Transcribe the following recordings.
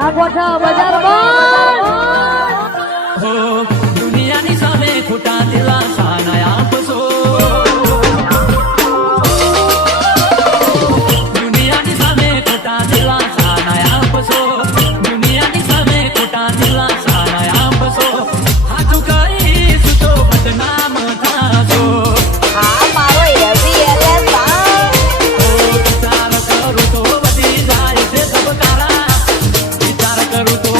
Aku 我家的猫 करूँ तो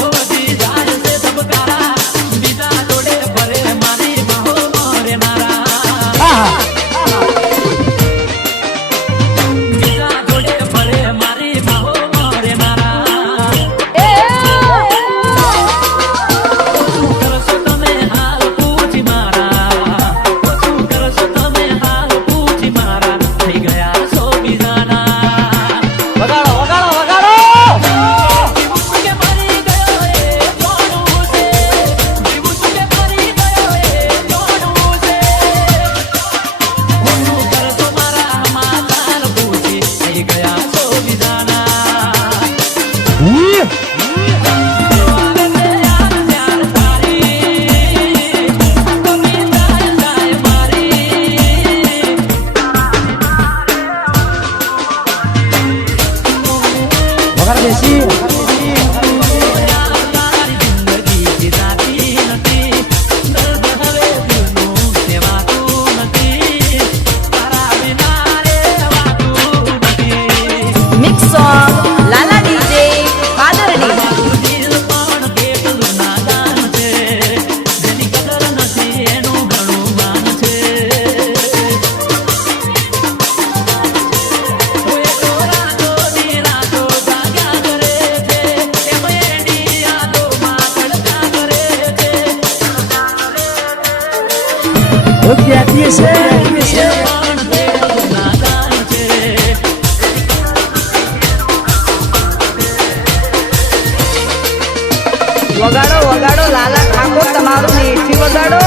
વગાડો વગાડો લાલા ઠાકોર તમારું મીઠી વગાડો.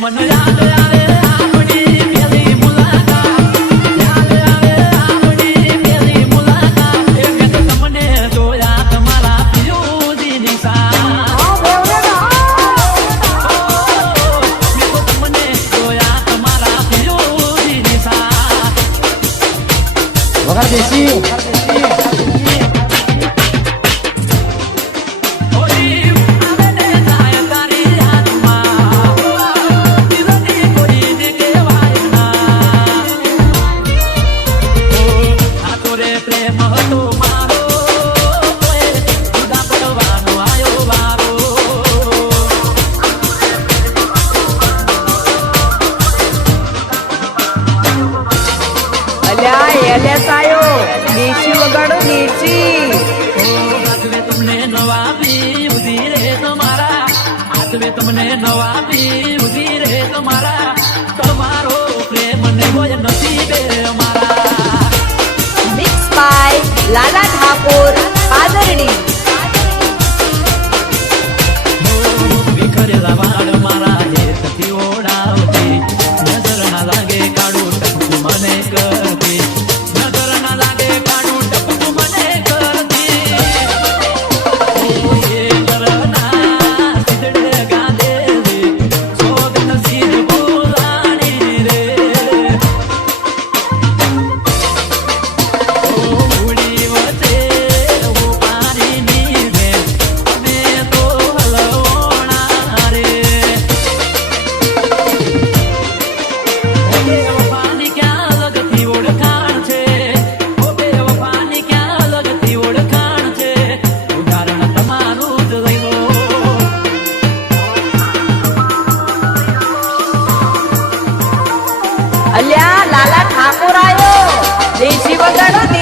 મને યાદ આવે આપણી 卡捷琳娜。એલેસ આયો દેશી વગાડો દેશી તમને નવા પી ઉધી રે તમારા. હાથવે તમને નવા પી ઉધી રે તમારા. તમારો પ્રેમ ને કોઈ નથી બે અમારા. Mix by Lala 关在那里。